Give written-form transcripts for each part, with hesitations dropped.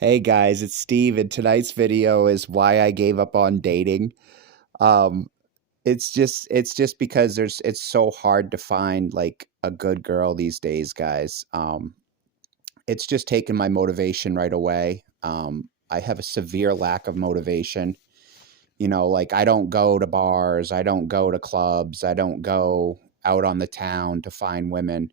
Hey guys, it's Steve, and tonight's video is why I gave up on dating. Um, it's just because it's so hard to find like a good girl these days, guys. It's just taken my motivation right away. I have a severe lack of motivation. Like I don't go to bars, I don't go to clubs, I don't go out on the town to find women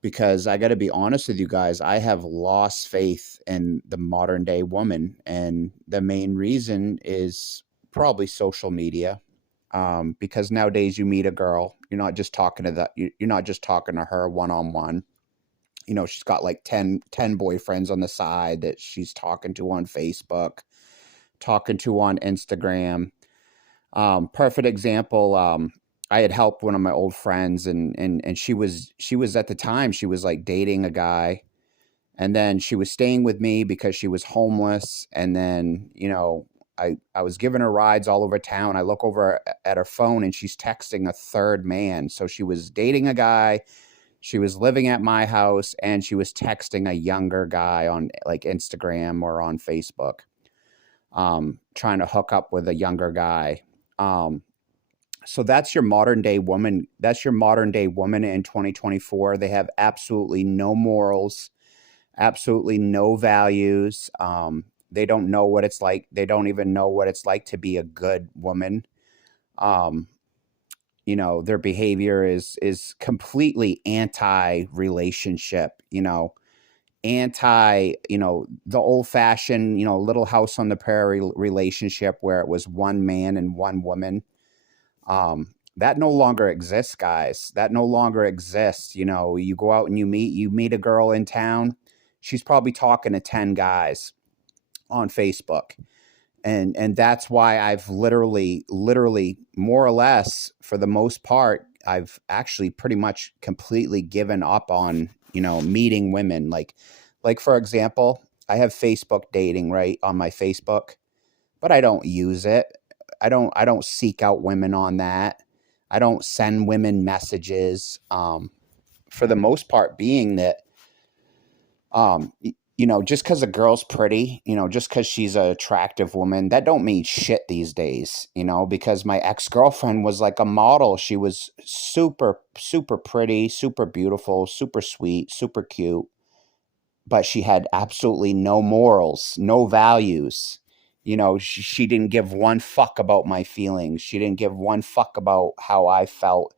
because I got to be honest with you guys, I have lost faith in the modern day woman. And the main reason is probably social media. Because nowadays you meet a girl, you're not just talking to her one on one. She's got like ten boyfriends on the side that she's talking to on Facebook, talking to on Instagram. Perfect example. I had helped one of my old friends, and she was at the time she was like dating a guy, and then she was staying with me because she was homeless. And then I was giving her rides all over town. I look over at her phone, and she's texting a third man. So she was dating a guy. She was living at my house, and she was texting a younger guy on like Instagram or on Facebook, trying to hook up with a younger guy. Um, so that's your modern day woman. That's your modern day woman in 2024. They have absolutely no morals, absolutely no values. They don't know what it's like. They don't even know what it's like to be a good woman. Um, their behavior is completely anti relationship. Anti, the old fashioned, Little House on the Prairie relationship where it was one man and one woman. That no longer exists, guys. That no longer exists. You go out and you meet a girl in town. She's probably talking to 10 guys on Facebook. And that's why I've literally more or less for the most part, I've actually pretty much completely given up on, meeting women. Like for example, I have Facebook dating right on my Facebook, but I don't use it. I don't seek out women on that. I don't send women messages. For the most part, being that just because a girl's pretty, just because she's an attractive woman, that don't mean shit these days. Because my ex girlfriend was like a model. She was super super pretty, super beautiful, super sweet, super cute, but she had absolutely no morals, no values. She didn't give one fuck about my feelings. She didn't give one fuck about how I felt.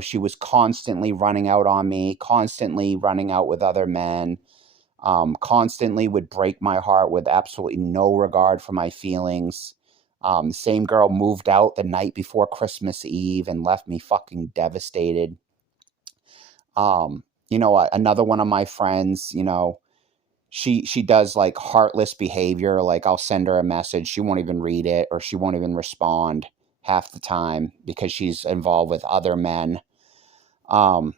She was constantly running out on me, constantly running out with other men, constantly would break my heart with absolutely no regard for my feelings. The same girl moved out the night before Christmas Eve and left me fucking devastated. Another one of my friends, she does like heartless behavior. Like I'll send her a message, she won't even read it, or she won't even respond half the time because she's involved with other men. Um,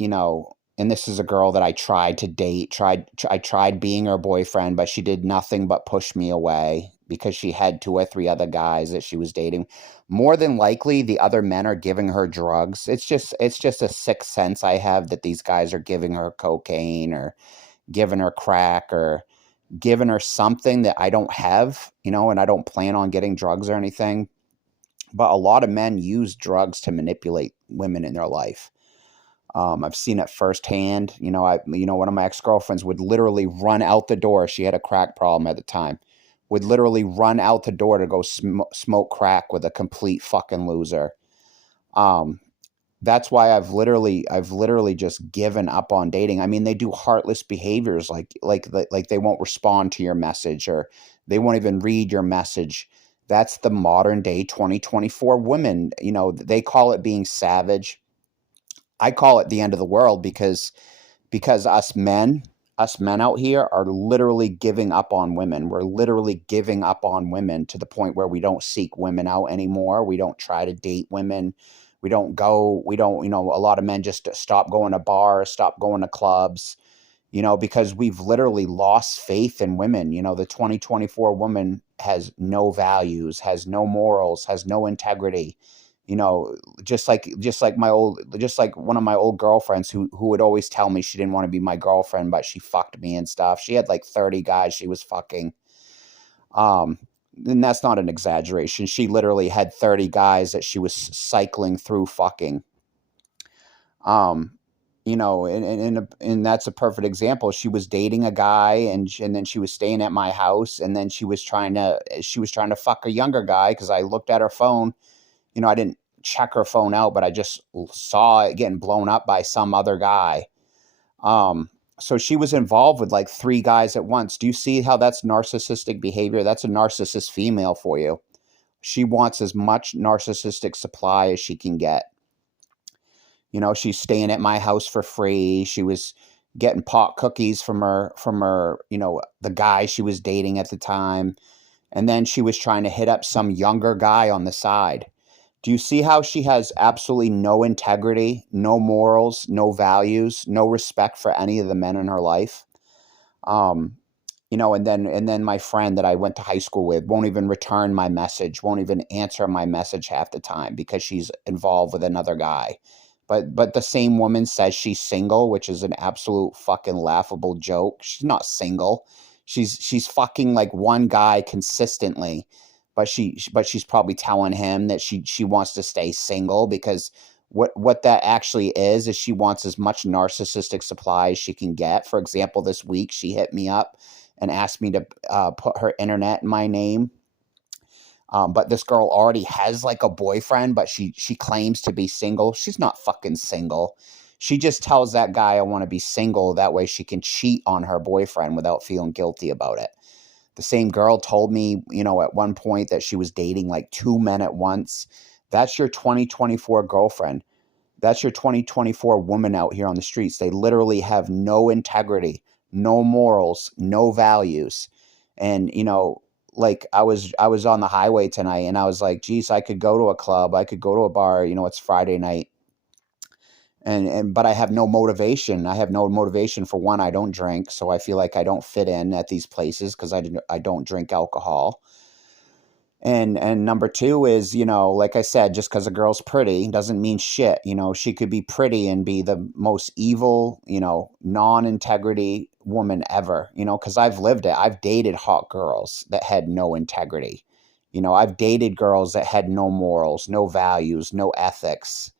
and this is a girl that I tried to date, I tried being her boyfriend, but she did nothing but push me away because she had two or three other guys that she was dating. More than likely, the other men are giving her drugs. It's just a sixth sense I have that these guys are giving her cocaine or giving her crack or giving her something that I don't have, and I don't plan on getting drugs or anything. But a lot of men use drugs to manipulate women in their life. I've seen it firsthand. One of my ex-girlfriends would literally run out the door. She had a crack problem at the time. Would literally run out the door to go smoke crack with a complete fucking loser. Um, that's why I've literally just given up on dating. I mean, they do heartless behaviors like they won't respond to your message, or they won't even read your message. That's the modern day 2024 women. They call it being savage. I call it the end of the world because us men out here are literally giving up on women. We're literally giving up on women to the point where we don't seek women out anymore. We don't try to date women. A lot of men just stop going to bars, stop going to clubs, because we've literally lost faith in women. The 2024 woman has no values, has no morals, has no integrity. You know, just like one of my old girlfriends who would always tell me she didn't want to be my girlfriend, but she fucked me and stuff. She had like 30 guys she was fucking. Um, and that's not an exaggeration. She literally had 30 guys that she was cycling through fucking. Um, you know, and that's a perfect example. She was dating a guy, and then she was staying at my house, and then she was trying to fuck a younger guy because I looked at her phone. You know, I didn't check her phone out, but I just saw it getting blown up by some other guy. Um, so she was involved with like three guys at once. Do you see how that's narcissistic behavior? That's a narcissist female for you. She wants as much narcissistic supply as she can get. You know, she's staying at my house for free. She was getting pot cookies from her, you know, the guy she was dating at the time. And then she was trying to hit up some younger guy on the side. Do you see how she has absolutely no integrity, no morals, no values, no respect for any of the men in her life? Um, you know, and then my friend that I went to high school with won't even return my message, won't even answer my message half the time because she's involved with another guy. But the same woman says she's single, which is an absolute fucking laughable joke. She's not single. She's fucking like one guy consistently, but she's probably telling him that she wants to stay single because what that actually is she wants as much narcissistic supply as she can get. For example, this week she hit me up and asked me to put her internet in my name. But this girl already has like a boyfriend, but she claims to be single. She's not fucking single. She just tells that guy I want to be single. That way she can cheat on her boyfriend without feeling guilty about it. The same girl told me, you know, at one point that she was dating like two men at once. That's your 2024 girlfriend. That's your 2024 woman out here on the streets. They literally have no integrity, no morals, no values. And, you know, like I was on the highway tonight and I was like, geez, I could go to a club, I could go to a bar, you know, it's Friday night. And but I have no motivation. I have no motivation. For one, I don't drink, so I feel like I don't fit in at these places because I don't drink alcohol. And number two is, you know, like I said, just because a girl's pretty doesn't mean shit. You know, she could be pretty and be the most evil, you know, non-integrity woman ever, you know, because I've lived it. I've dated hot girls that had no integrity. You know, I've dated girls that had no morals, no values, no ethics.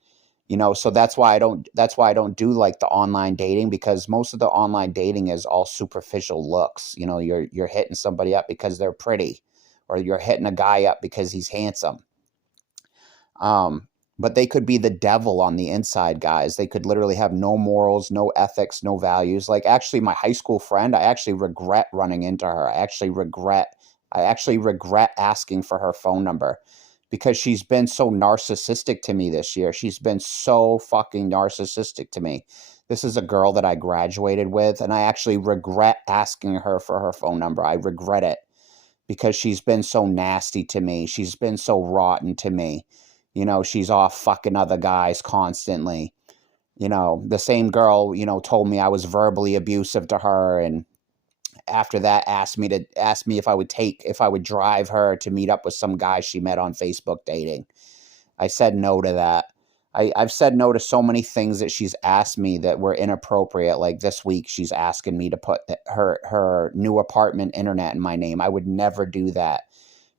You know, so that's why I don't do like the online dating, because most of the online dating is all superficial looks. You know, you're hitting somebody up because they're pretty, or you're hitting a guy up because he's handsome. But they could be the devil on the inside, guys. They could literally have no morals, no ethics, no values. Like actually my high school friend, I actually regret running into her. I actually regret asking for her phone number because she's been so narcissistic to me this year. She's been so fucking narcissistic to me. This is a girl that I graduated with, and I actually regret asking her for her phone number. I regret it because she's been so nasty to me. She's been so rotten to me. You know, she's off fucking other guys constantly. You know, the same girl, you know, told me I was verbally abusive to her, and after that asked me if I would drive her to meet up with some guy she met on Facebook dating. I said no to that. I've said no to so many things that she's asked me that were inappropriate. Like this week, she's asking me to put her new apartment internet in my name. I would never do that.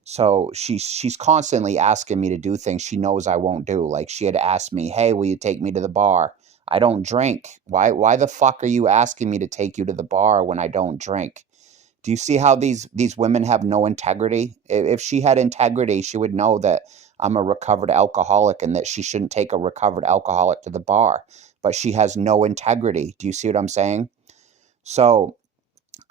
So she's constantly asking me to do things she knows I won't do. Like she had asked me, "Hey, will you take me to the bar?" I don't drink. Why the fuck are you asking me to take you to the bar when I don't drink? Do you see how these women have no integrity? If she had integrity, she would know that I'm a recovered alcoholic and that she shouldn't take a recovered alcoholic to the bar. But she has no integrity. Do you see what I'm saying? So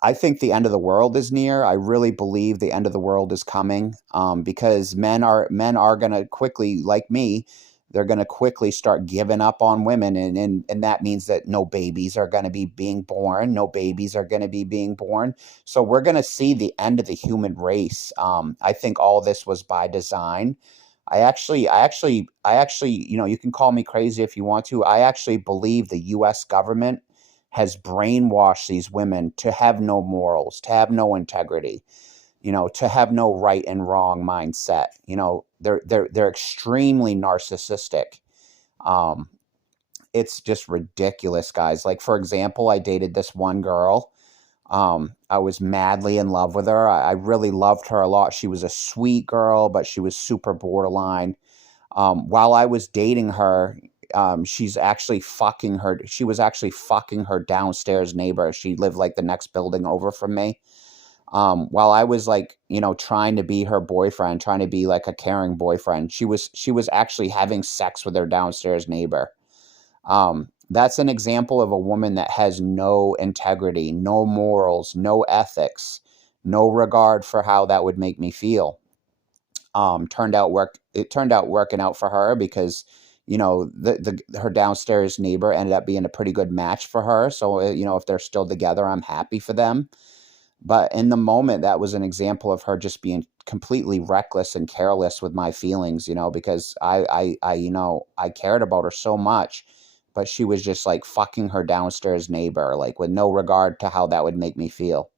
I think the end of the world is near. I really believe the end of the world is coming, because men are going to quickly, like me, they're going to quickly start giving up on women, and that means that no babies are going to be being born. No babies are going to be being born. So we're going to see the end of the human race. I think all this was by design. You know, you can call me crazy if you want to. I actually believe the U.S. government has brainwashed these women to have no morals, to have no integrity. to have no right and wrong mindset. They're extremely narcissistic. Um, it's just ridiculous, guys. Like, for example, I dated this one girl. I was madly in love with her. I really loved her a lot. She was a sweet girl, but she was super borderline. While I was dating her, she was actually fucking her downstairs neighbor. She lived like the next building over from me. While I was like, trying to be her boyfriend, trying to be like a caring boyfriend, she was actually having sex with her downstairs neighbor. That's an example of a woman that has no integrity, no morals, no ethics, no regard for how that would make me feel. It turned out working out for her because, her downstairs neighbor ended up being a pretty good match for her. So, if they're still together, I'm happy for them. But in the moment, that was an example of her just being completely reckless and careless with my feelings, because I cared about her so much, but she was just like fucking her downstairs neighbor, like with no regard to how that would make me feel.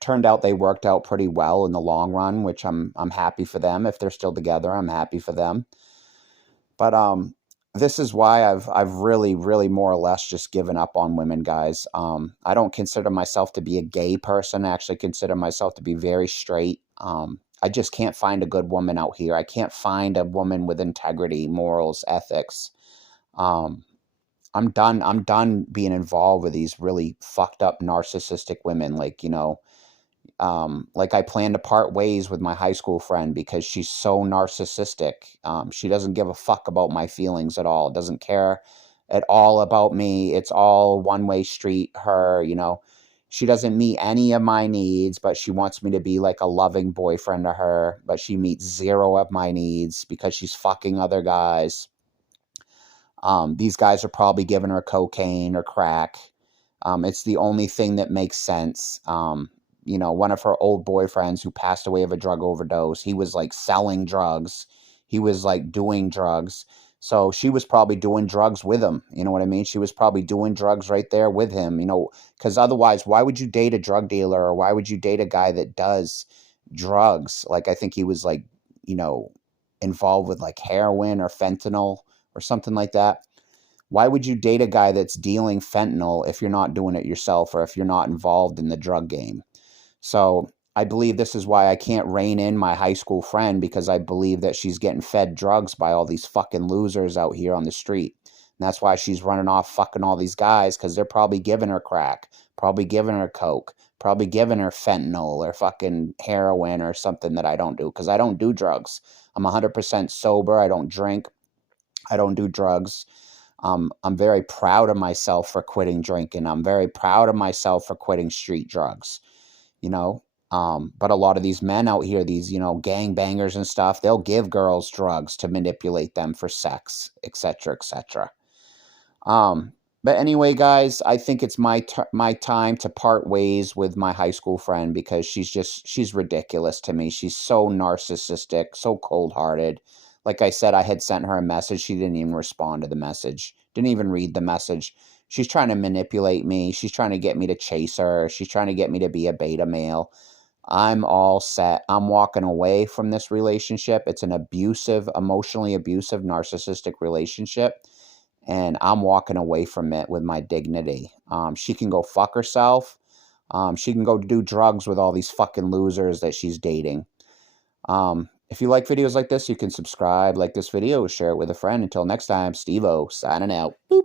Turned out they worked out pretty well in the long run, which I'm happy for them. If they're still together, I'm happy for them. But this is why I've really, really more or less just given up on women, guys. I don't consider myself to be a gay person. I actually consider myself to be very straight. I just can't find a good woman out here. I can't find a woman with integrity, morals, ethics. I'm done being involved with these really fucked up narcissistic women. Like I plan to part ways with my high school friend because she's so narcissistic. She doesn't give a fuck about my feelings at all. Doesn't care at all about me. It's all one-way street. She doesn't meet any of my needs, but she wants me to be like a loving boyfriend to her. But she meets zero of my needs because she's fucking other guys. These guys are probably giving her cocaine or crack. It's the only thing that makes sense. One of her old boyfriends who passed away of a drug overdose, he was like selling drugs. He was like doing drugs. So she was probably doing drugs with him. You know what I mean? She was probably doing drugs right there with him, because otherwise, why would you date a drug dealer, or why would you date a guy that does drugs? Like, I think he was like, involved with like heroin or fentanyl or something like that. Why would you date a guy that's dealing fentanyl if you're not doing it yourself, or if you're not involved in the drug game? So I believe this is why I can't rein in my high school friend, because I believe that she's getting fed drugs by all these fucking losers out here on the street. And that's why she's running off fucking all these guys, because they're probably giving her crack, probably giving her coke, probably giving her fentanyl or fucking heroin or something that I don't do, because I don't do drugs. I'm 100% sober. I don't drink. I don't do drugs. I'm very proud of myself for quitting drinking. I'm very proud of myself for quitting street drugs. But a lot of these men out here, these, gangbangers and stuff, they'll give girls drugs to manipulate them for sex, etc., etc. But anyway, guys, I think it's my time to part ways with my high school friend, because she's ridiculous to me. She's so narcissistic, so cold-hearted. Like I said, I had sent her a message. She didn't even respond to the message. Didn't even read the message. She's trying to manipulate me. She's trying to get me to chase her. She's trying to get me to be a beta male. I'm all set. I'm walking away from this relationship. It's an emotionally abusive, narcissistic relationship. And I'm walking away from it with my dignity. She can go fuck herself. She can go do drugs with all these fucking losers that she's dating. If you like videos like this, you can subscribe, like this video, share it with a friend. Until next time, Steve-O, signing out. Boop.